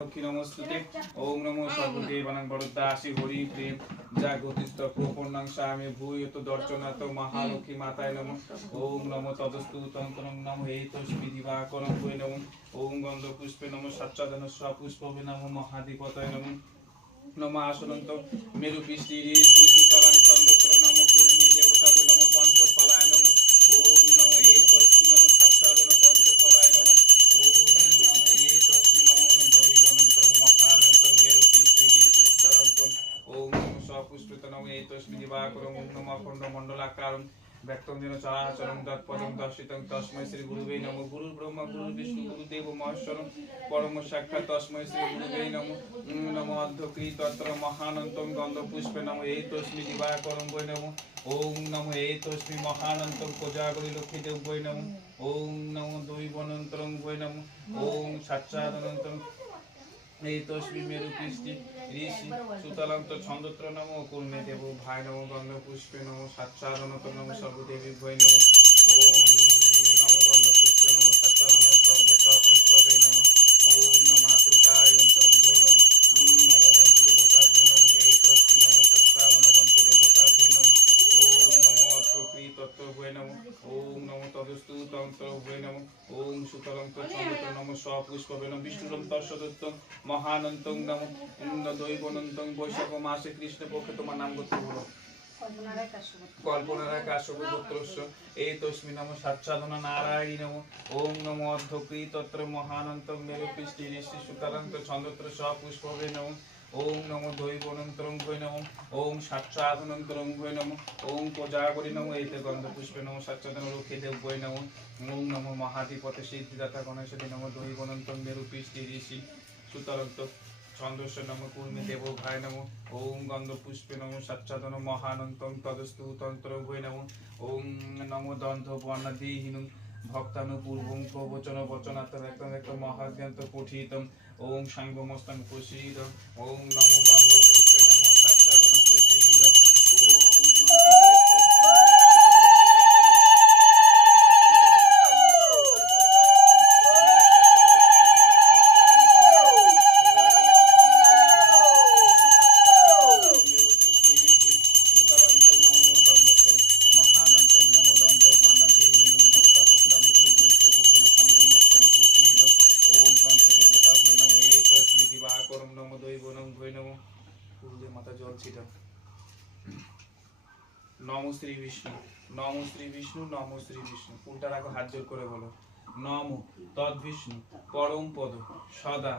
নমস্তুতে ওম নমো সর্বদেবানাং বরদাসি হরি প্রেম জাগতিস্তক পূর্ণাংশামে ভূয়ত দর্শনাত মহালক্ষ্মী মাতায় নমঃ ওম নমো তদস্তু তন্ত্রং নমঃ হেতস্মি দিবাকরং বৈ নমঃ ওম গন্ধ পুষ্পে নমঃ সচ্চাদন স্বপুষ্পবে নমঃ মহাধিপতয় নমঃ নমঃ আসনন্ত মেরু পৃষ্টিরে সুতরাং চন্দ্রত্র নমঃ কুর্মে দেবতা বৈ নমঃ পঞ্চফলায় নমঃ ওম নমো হেতস্মি নমঃ সচ্চাদন পঞ্চফলায় নমঃ ওম নমো হেতস্মি নমঃ দৈবনন্তং মহানন্তং মেরু পৃষ্টিরে সুতরাং ওম নমঃ স্বপুষ্পিত নমঃ হেতস্মি দিবাকরং ওম নমঃ অখণ্ড মণ্ডলাকারং ব্যক্তং যেন চরাচরং তৎপদং দর্শিতং তস্मै শ্রী গুরুবে নমঃ গুরু ব্রহ্মা গুরু বিষ্ণু গুরুদেব মহেশ্বরং পরম সাক্ষাৎ তস্मै শ্রী গুরুবে নমঃ নমো অধ্যকৃতত্র মহানন্তং গন্ধপুষ্পে নমঃ হেতস্মি দিবাকরং বৈ নমঃ ওম নমঃ হেতস্মি মহানন্তং কোজাগরি লক্ষ্মীদেব বৈ নমঃ ওম নমো দৈবনন্তং বৈ নমঃ ওম সাচ্চাদনন্তং হেতস্মি মেরু পৃষ্টি ঋষি সুতলান্ত ছন্দত্র নমঃ কুর্মে দেব ভাই নমঃ গন্ধপুষ্পে নমঃ সাচ্চাদনত নমঃ সর্বদেবী বৈ নমঃ ওম নমঃ গন্ধপুষ্পে নমঃ সাচ্চাদন সর্বস্বপুষ্পবে নমঃ ওম নমঃ মাতৃকায়ন্তং বৈ নমঃ নমো পঞ্চদেবতা বৈ নমঃ হেতস্মি নমঃ সাচ্চাদন পঞ্চদেবতা বৈ নমঃ ওম নমো অর্থকৃতত্ব বৈ নমঃ ওম নমো তদস্তু তন্ত্র বৈ নমঃ ওম সুতলান্ত ছন্দত্র নমঃ স্বপুষ্পবে নমঃ বিষ্ণুরং তস্যদত্তং মহানন্তং নমঃ দৈবনন্তং বৈশাখ মাসে কৃষ্ণপক্ষে তোমার নাম গোত্র বলো কল্পনারা কাশ্যপ গোত্রস্য এতস্মি নমঃ সাচ্চাদন নারায়ণী নমঃ ওম নমো অর্ধকৃতত্র মহানন্তং মেরু পৃষ্টি ঋষি সুতরান্ত ছন্দত্র স্বপুষ্পবে নমঃ ওম নমো দৈবনন্তং বৈ নমঃ ওম সাচ্চাদনন্তং বৈ নমঃ ওম কোজাগরি নমঃ এতে গন্ধপুষ্পে নমঃ সাচ্চাদন লক্ষ্মীদেব বৈ নমঃ ওম নমো মহাধিপতে সিদ্ধিদাতা গণেশদেব নমঃ দৈবনন্তং মেরু পৃষ্টি ঋষি সুতরান্ত ছন্দস্য নমঃ কুর্মে দেব ভাই নমঃ ওম গন্ধপুষ্পে নমঃ সচ্চাদন মহানন্তং তদস্তু তন্ত্র বৈ নমঃ ওম নমো দন্ত বর্ণাদিহীনং ভক্তানুপূর্বং প্রবচন বচনাত্মক মহাজ্ঞান্ত পঠিতং ওম সাঙ্গমস্তং প্রসীদং ওম নমো গন্ধপুষ্পে নমঃ সচ্চাদন প্রসীদং ওম নমো শ্রী বিষ্ণু নমো শ্রী বিষ্ণু নমো শ্রী বিষ্ণু উল্টা রাখো হাত জোর করে বলো নমো তদ বিষ্ণু পরম পদ সদা